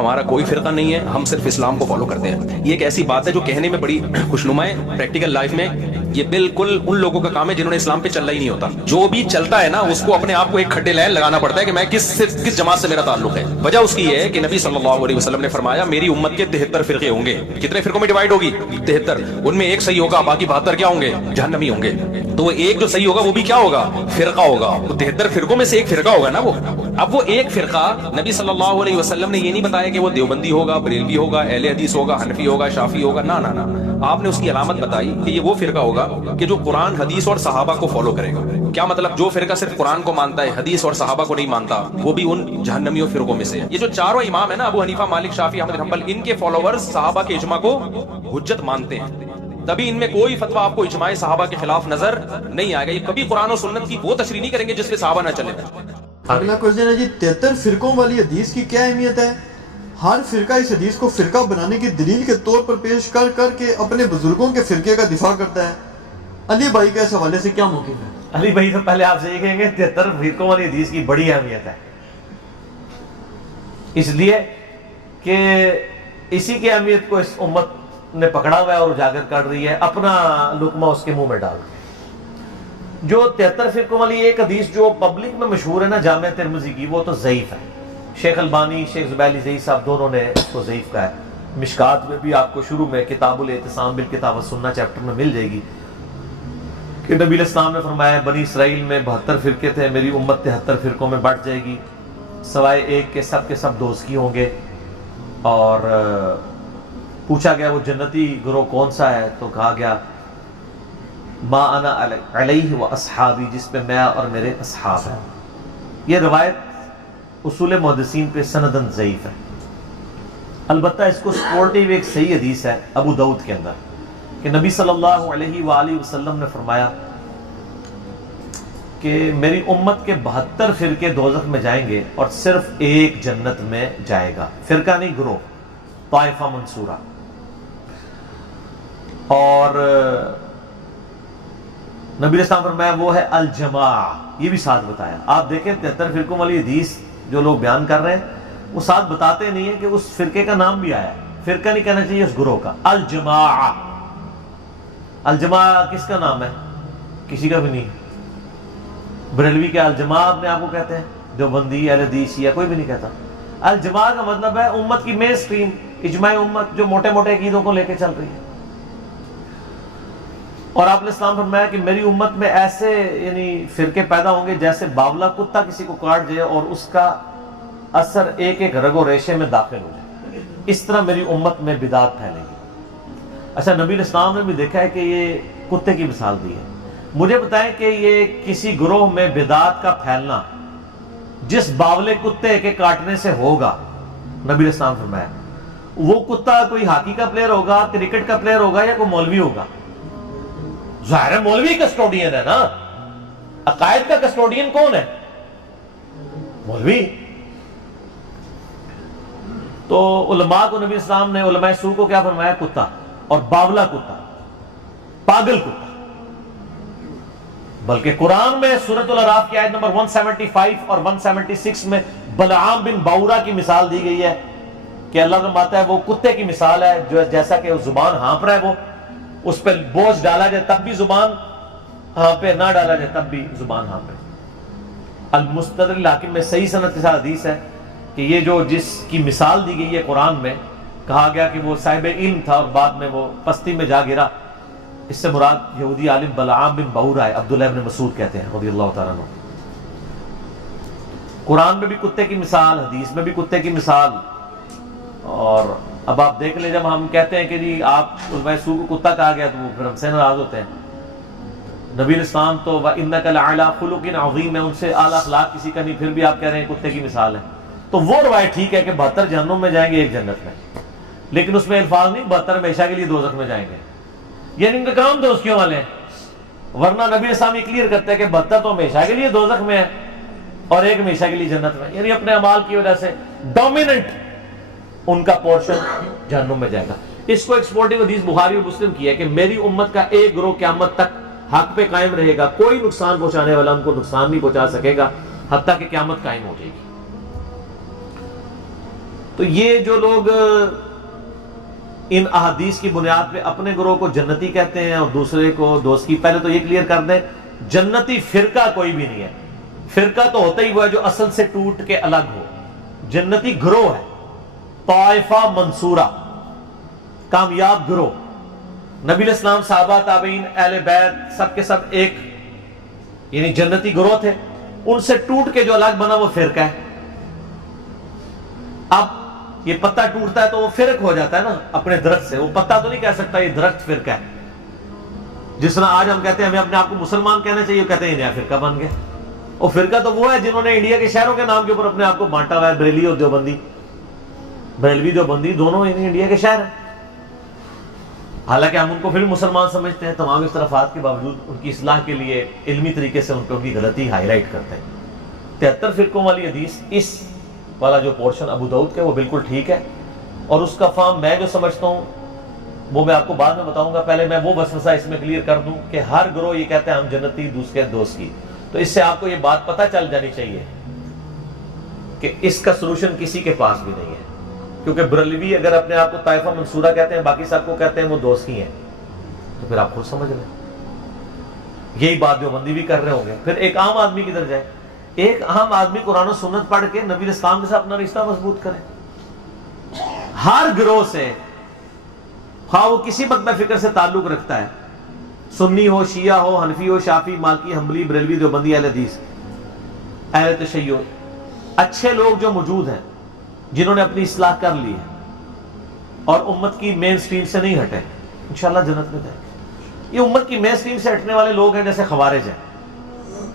ہمارا کوئی فرقہ نہیں ہے، ہم صرف اسلام کو فالو کرتے ہیں. یہ ایک ایسی بات ہے جو کہنے میں بڑی خوشنما ہے، پریکٹیکل لائف میں یہ بالکل ان لوگوں کا کام ہے جنہوں نے اسلام پہ چلنا ہی نہیں ہوتا. جو بھی چلتا ہے نا اس کو اپنے آپ کو ایک کھڈے لائن لگانا پڑتا ہے کہ میں کس جماعت سے میرا تعلق ہے. وجہ اس کی یہ ہے کہ نبی صلی اللہ علیہ وسلم نے فرمایا میری امت کے 73 فرقے ہوں گے. کتنے فرقوں میں ڈیوائڈ ہوگی؟ 73. ان میں ایک صحیح ہوگا، باقی 72 کیا ہوں گے؟ جہنمی ہوں گے. تو وہ ایک جو صحیح ہوگا وہ بھی کیا ہوگا؟ فرقہ ہوگا. تو 73 فرقوں میں سے ایک فرقہ ہوگا نا وہ. اب وہ ایک فرقہ نبی صلی اللہ علیہ وسلم نے یہ نہیں بتایا کہ وہ دیوبندی ہوگا، بریلوی ہوگا، اہل حدیث ہوگا، حنفی ہوگا، شافعی ہوگا. نہ نہ نہ، آپ نے اس کی علامت بتائی کہ یہ وہ فرقہ ہوگا کہ جو قرآن حدیث اور صحابہ کو فالو کرے گا. کیا مطلب؟ جو فرقہ صرف قرآن کو مانتا ہے، حدیث اور صحابہ کو نہیں مانتا، وہ بھی ان جہنمیوں فرقوں میں سے ہے. یہ جو چاروں امام ہیں نا، ابو حنیفہ، مالک، شافعی، احمد بن حنبل، ان کے فالوورز صحابہ کے اجماع کو حجت مانتے ہیں. تبھی ان میں کوئی فتویٰ آپ کو اجماع صحابہ کے خلاف نظر نہیں آئے گا. یہ کبھی قرآن و سنت کی وہ تشریح نہیں کریں گے جس پہ صحابہ نہ چلے. اگلا کوشچن ہے جی 73 فرقوں والی حدیث کی کیا اہمیت ہے؟ ہر فرقہ اس حدیث کو فرقہ بنانے کی دلیل کے طور پر پیش کر کر کے اپنے بزرگوں کے فرقے کا دفاع کرتا ہے. علی بھائی کا اس حوالے سے کیا موقف ہے؟ علی بھائی تو پہلے آپ سے یہ کہیں گے 73 فرقوں والی حدیث کی بڑی اہمیت ہے، اس لیے کہ اسی کی اہمیت کو اس امت نے پکڑا ہوا ہے اور اجاگر کر رہی ہے اپنا لقمہ اس کے منہ میں ڈال کے. جو 73 فرقوں والی ایک حدیث جو پبلک میں مشہور ہے نا، جامع ترمذی کی، وہ تو ضعیف ہے. شیخ البانی، شیخ زبیلی ضعیف صاحب دونوں نے اس کو ضعیف کہا ہے. مشکات میں بھی آپ کو شروع میں کتاب الاعتصام بالکتاب والسنہ چیپٹر میں مل جائے گی کہ نبی علیہ السلام نے فرمایا بنی اسرائیل میں 72 فرقے تھے، میری امت 73 فرقوں میں بٹ جائے گی، سوائے ایک کے سب دوزخی ہوں گے. اور پوچھا گیا وہ جنتی گروہ کون سا ہے، تو کہا گیا ما انا علیہ و اصحابی، جس پہ میں اور میرے اصحاب ہیں. یہ روایت اصول محدثین پہ سندن ضعیف ہے. البتہ اس کو سپورٹیو ایک صحیح حدیث ہے ابو داؤد کے اندر کہ نبی صلی اللہ علیہ وآلہ وسلم نے فرمایا کہ میری امت کے 72 فرقے دوزخ میں جائیں گے اور صرف ایک جنت میں جائے گا. فرقہ نہیں، گروہ، طائفہ منصورہ. اور نبی علیہ السلام فرمایا وہ ہے الجماع. یہ بھی ساتھ بتایا. آپ دیکھیں 73 فرقوں والی حدیث جو لوگ بیان کر رہے ہیں وہ ساتھ بتاتے نہیں ہیں کہ اس فرقے کا نام بھی آیا ہے. فرقہ نہیں کہنا چاہیے اس گروہ کا. الجماع. الجماع کس کا نام ہے؟ کسی کا بھی نہیں. بریلوی کے الجماع اپنے آپ کو کہتے ہیں، دیوبندی، اہل حدیث یا کوئی بھی نہیں کہتا. الجماع کا مطلب ہے امت کی مین سٹریم، اجماع امت جو موٹے موٹے عقیدوں کو لے کے چل رہی ہے. اور آپ نے اسلام فرمایا کہ میری امت میں ایسے یعنی فرقے پیدا ہوں گے جیسے باولا کتا کسی کو کاٹ جائے اور اس کا اثر ایک ایک رگ و ریشے میں داخل ہو جائے. اس طرح میری امت میں بدعت پھیلے گی. اچھا، نبی علیہ السلام نے بھی دیکھا ہے کہ یہ کتے کی مثال دی ہے. مجھے بتائیں کہ یہ کسی گروہ میں بدعت کا پھیلنا جس باولے کتے کے کاٹنے سے ہوگا، نبی علیہ السلام فرمایا وہ کتا کوئی ہاکی کا پلیئر ہوگا، کرکٹ کا پلیئر ہوگا یا کوئی مولوی ہوگا؟ ظاہر ہے مولوی کسٹوڈین ہے نا. عقائد کا کسٹوڈین کون ہے؟ مولوی. تو علماء کو نبی اسلام نے، علماء سو کو کیا فرمایا؟ کتا. اور باولا کتا، پاگل کتا. بلکہ قرآن میں سورۃ الاعراف کی آیت نمبر 175 اور 176 میں بلعام بن باورا کی مثال دی گئی ہے کہ اللہ فرماتا ہے وہ کتے کی مثال ہے جو جیسا کہ زبان ہانپ رہا ہے، وہ اس پہ بوجھ ڈالا جائے تب بھی زبان ہانپے، نہ ڈالا جائے تب بھی زبان ہانپے. المستدرک الحاکم میں صحیح سند کے ساتھ حدیث ہے کہ یہ جو جس کی مثال دی گئی ہے قرآن میں، کہا گیا کہ وہ صاحب علم تھا اور بعد میں وہ پستی میں جا گرا. اس سے مراد یہودی عالم بلعام بن باورا ہے، عبداللہ بن مسعود کہتے ہیں رضی اللہ تعالیٰ عنہ. قرآن میں بھی کتے کی مثال، حدیث میں بھی کتے کی مثال. اور اب آپ دیکھ لیں جب ہم کہتے ہیں کہ جی آپ علماء سو کو کتا کہا گیا تو وہ پھر ہم سے ناراض ہوتے ہیں. نبی الاسلام تو وَإِنَّكَ لَعَلَىٰ خُلُقٍ عَظِيمٍ ہے، ان سے اعلیٰ اخلاق کسی کا نہیں، پھر بھی آپ کہہ رہے ہیں کتے کی مثال ہے. تو وہ روایت ٹھیک ہے کہ 72 جہنم میں جائیں گے، ایک جنت میں، لیکن اس میں الفاظ نہیں 72 ہمیشہ کے لیے دوزخ میں جائیں گے، یعنی ان کا کام دوزخیوں والے ہیں. ورنہ نبی الاسلام یہ کلیئر کرتے ہیں کہ 72 تو ہمیشہ کے لیے دوزخ میں ہے اور ایک ہمیشہ کے لیے جنت میں، یعنی اپنے اعمال کی وجہ سے ڈومیننٹ ان کا پورشن جہنم میں جائے گا. اس کو ایکسپورٹنگ حدیث بخاری اور مسلم کی ہے کہ میری امت کا ایک گروہ قیامت تک حق پہ قائم رہے گا، کوئی نقصان پہنچانے والا ان کو نقصان نہیں پہنچا سکے گا حتیٰ کہ قیامت قائم ہو جائے گی. تو یہ جو لوگ ان احادیث کی بنیاد پہ اپنے گروہ کو جنتی کہتے ہیں اور دوسرے کو دوست کی، پہلے تو یہ کلیئر کر دیں، جنتی فرقہ کوئی بھی نہیں ہے. فرقہ تو ہوتا ہی وہ ہے جو اصل سے ٹوٹ کے الگ ہو. جنتی گروہ ہے، طائفہ منصورہ، کامیاب گروہ. نبی علیہ السلام، صحابہ، تابعین، اہل بیت سب کے سب ایک یعنی جنتی گروہ تھے. ان سے ٹوٹ کے جو الگ بنا وہ فرقہ ہے. اب یہ پتا ٹوٹتا ہے تو وہ فرق ہو جاتا ہے نا اپنے درخت سے. وہ پتا تو نہیں کہہ سکتا یہ درخت فرقہ ہے. جس طرح آج ہم کہتے ہیں ہمیں اپنے آپ کو مسلمان کہنا چاہیے، وہ کہتے ہیں نیا فرقہ بن گیا. اور فرقہ تو وہ ہے جنہوں نے انڈیا کے شہروں کے نام کے اوپر اپنے آپ کو بانٹا ہوا ہے. بریلی اور دیوبندی، بریلوی دیوبندی دونوں انڈیا کے شہر ہیں. حالانکہ ہم ان کو پھر مسلمان سمجھتے ہیں. تمام اختلافات کے باوجود ان کی اصلاح کے لیے علمی طریقے سے ان کو ان کی غلطی ہائی لائٹ کرتے ہیں. 73 فرقوں والی حدیث، اس والا جو پورشن ابو داؤد کا وہ بالکل ٹھیک ہے. اور اس کا فہم میں جو سمجھتا ہوں وہ میں آپ کو بعد میں بتاؤں گا. پہلے میں وہ وسوسہ اس میں کلیئر کر دوں کہ ہر گروہ یہ کہتے ہیں ہم جنتی، دوسرے دوست کی. تو اس سے آپ کو یہ بات پتہ چل جانی چاہیے کہ اس کا سلوشن کسی کے پاس بھی نہیں ہے. کیونکہ بریلوی اگر اپنے آپ کو طائفہ منصورہ کہتے ہیں، باقی سب کو کہتے ہیں وہ دوست ہی ہیں، تو پھر آپ خود سمجھ لیں. یہی بات دیوبندی بھی کر رہے ہوں گے. پھر ایک عام آدمی کدھر جائے؟ ایک عام آدمی قرآن و سنت پڑھ کے نبی علیہ السلام کے ساتھ اپنا رشتہ مضبوط کرے. ہر گروہ سے، خواہ وہ کسی مذہب فکر سے تعلق رکھتا ہے، سنی ہو، شیعہ ہو، حنفی ہو، شافعی، مالکی، حنبلی، بریلوی، دیوبندی، اہل حدیث، اہل تشیع، اچھے لوگ جو موجود ہیں جنہوں نے اپنی اصلاح کر لی ہے اور امت کی مین سٹریم سے نہیں ہٹے، انشاءاللہ جنت میں جائیں گے. یہ امت کی مین سٹریم سے ہٹنے والے لوگ ہیں جیسے خوارج ہیں،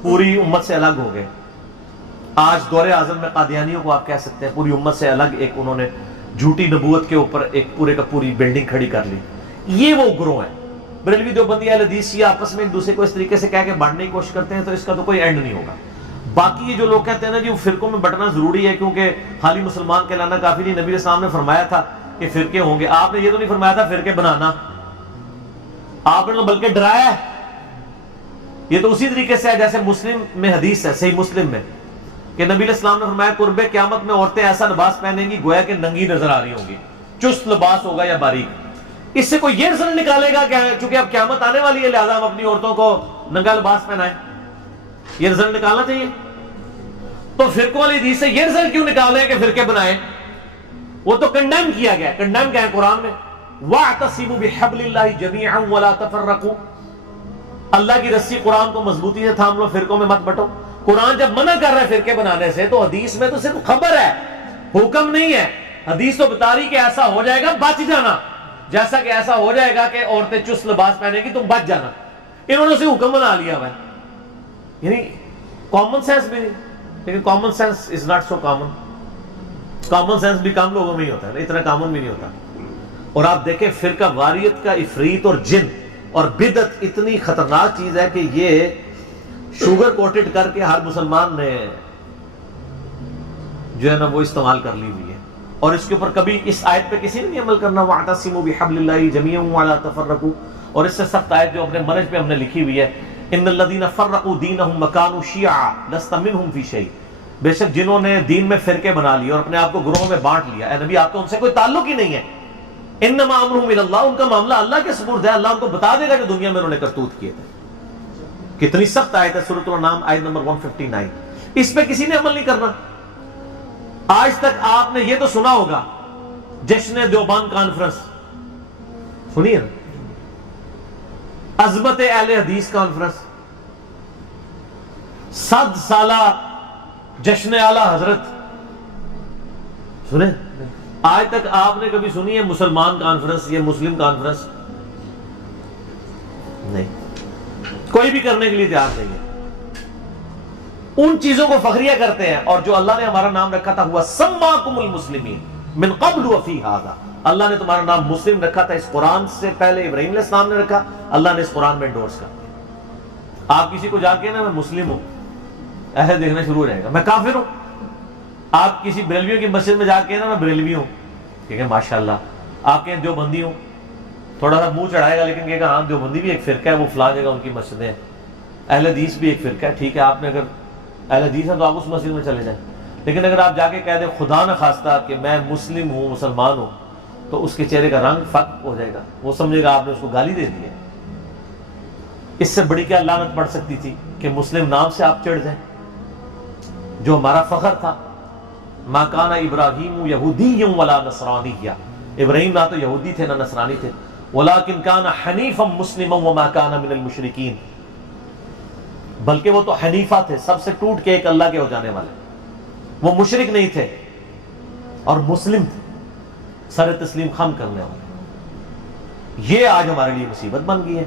پوری امت سے الگ ہو گئے. آج دور اعظم میں قادیانیوں کو آپ کہہ سکتے ہیں پوری امت سے الگ. ایک انہوں نے جھوٹی نبوت کے اوپر ایک پورے کا پوری بلڈنگ کھڑی کر لی. یہ وہ گروہ ہیں. بریلوی، دیوبندی، اہل حدیث یہ آپس میں ایک دوسرے کو اس طریقے سے کہہ کے بانٹنے کی کوشش کرتے ہیں تو اس کا تو کوئی اینڈ نہیں ہوگا. باقی یہ جو لوگ کہتے ہیں نا جی فرقوں میں بٹنا ضروری ہے کیونکہ خالی مسلمان کہلانا کافی نہیں. نبی علیہ السلام نے فرمایا تھا کہ فرقے ہوں گے. آپ نے یہ تو نہیں فرمایا تھا فرقے بنانا، آپ نے تو بلکہ ڈرایا ہے. یہ تو اسی طریقے سے ہے جیسے مسلم میں حدیث ہے، صحیح مسلم میں، کہ نبی علیہ السلام نے فرمایا قرب قیامت میں عورتیں ایسا لباس پہنیں گی گویا کہ ننگی نظر آ رہی ہوں گی. چست لباس ہوگا یا باریک. اس سے کوئی یہ رزلٹ نکالے گا کہ چونکہ اب قیامت آنے والی ہے لہذا ہم اپنی عورتوں کو ننگا لباس پہنائیں؟ یہ رزلٹ نکالنا چاہیے. تو فرقوں والی حدیث سے یہ رزلٹ کیوں نکال رہے ہیں کہ فرقے بنائیں؟ وہ تو کنڈیم کیا گیا. کنڈیم کیا ہے قرآن میں؟ وَاعْتَصِمُوا بِحَبْلِ اللَّهِ جَمِيعًا وَلَا تَفَرَّقُوا. اللہ کی رسی قرآن کو مضبوطی سے تھام لو، فرقوں میں مت بٹو. قرآن جب منع کر رہا ہے فرقے بنانے سے تو حدیث میں تو صرف خبر ہے، حکم نہیں ہے. حدیث تو بتا رہی کہ ایسا ہو جائے گا، بچ جانا. جیسا کہ ایسا ہو جائے گا کہ عورتیں چست لباس پہنے گی، تم بچ جانا. انہوں نے اسے حکم بنا لیا ہوا ہے. یعنی کامن سینس بھی نہیں. لیکن common sense is not so common. Common sense بھی کم لوگوں میں ہی ہوتا ہے، اتنا کامن بھی نہیں ہوتا. اور آپ دیکھیں فرقہ واریت کا عفریت اور جن اور بدعت اتنی خطرناک چیز ہے کہ یہ شوگر کوٹڈ کر کے ہر مسلمان نے جو ہے نا وہ استعمال کر لی ہوئی ہے. اور اس کے اوپر کبھی اس آیت پہ کسی نے نہیں عمل کرنا. وَاعْتَصِمُوا بِحَبْلِ اللَّهِ جَمِيعًا وَلَا تَفَرَّقُوا. اور اس سے سخت آیت جو اپنے منہج پہ ہم نے لکھی ہوئی ہے، ان الذین فرقوا دینہم وکانوا شیعا لست منہم فی شیء. بے شک جنہوں نے دین میں فرقے بنا لیے اور اپنے آپ کو گروہوں میں بانٹ لیا، اے نبی آپ تو ان سے کوئی تعلق ہی نہیں ہے. انما امرهم الی اللہ، ان کا معاملہ اللہ کے سپرد ہے. اللہ ان کو بتا دے گا کہ دنیا میں انہوں نے کرتوت کیے تھے. کتنی سخت آیت ہے، سورۃ الانعام آیت نمبر 159. اس پہ کسی نے عمل نہیں کرنا. آج تک آپ نے یہ تو سنا ہوگا جشن دیوبند کانفرنس سنیے نا، عظمت اہل حدیث کانفرنس، 100 سالہ جشن اعلی حضرت سنیں. آج تک آپ نے کبھی سنی ہے مسلمان کانفرنس یا مسلم کانفرنس؟ نہیں، کوئی بھی کرنے کے لیے تیار نہیں ہے. ان چیزوں کو فخریہ کرتے ہیں. اور جو اللہ نے ہمارا نام رکھا تھا ہوا سماکم المسلمین من قبل وفی ھذا، اللہ نے تمہارا نام مسلم رکھا تھا اس قرآن سے پہلے ابراہیم علیہ السلام نے رکھا. اللہ نے اس قرآن میں انڈورس کر دیا. آپ کسی کو جا کے نا میں مسلم ہوں ایسے دیکھنا شروع ہو جائے گا، میں کافر ہوں. آپ کسی بریلویوں کی مسجد میں جا کے نا میں بریلوی ہوں، ٹھیک ہے ماشاءاللہ. آپ کہیں دیوبندی ہوں، تھوڑا سا منہ چڑھائے گا لیکن کہے گا ہاں دیوبندی بھی ایک فرقہ ہے، وہ فلاں جگہ ان کی مسجدیں ہیں. اہل حدیث بھی ایک فرقہ ہے، ٹھیک ہے آپ نے اگر اہل حدیث ہے تو آپ اس مسجد میں چلے جائیں. لیکن اگر آپ جا کے کہہ دیں خدا نہ خواستہ کہ میں مسلم ہوں، مسلمان ہوں، تو اس کے چہرے کا رنگ فق ہو جائے گا، وہ سمجھے گا آپ نے اس کو گالی دے دی ہے۔ اس سے بڑی کیا لعنت پڑ سکتی تھی کہ مسلم نام سے آپ چڑھ جائیں، جو ہمارا فخر تھا۔ ما کان ابراہیم یہودی ولا نصرانی، ابراہیم نہ تو یہودی تھے نہ نصرانی تھے، ولکن کان حنیفا مسلما وما کان من المشرکین، بلکہ وہ تو حنیفہ تھے، سب سے ٹوٹ کے ایک اللہ کے ہو جانے والے، وہ مشرک نہیں تھے اور مسلم تھے، سر تسلیم خم کرنے والے۔ یہ آج ہمارے لیے مصیبت بن گئی ہے۔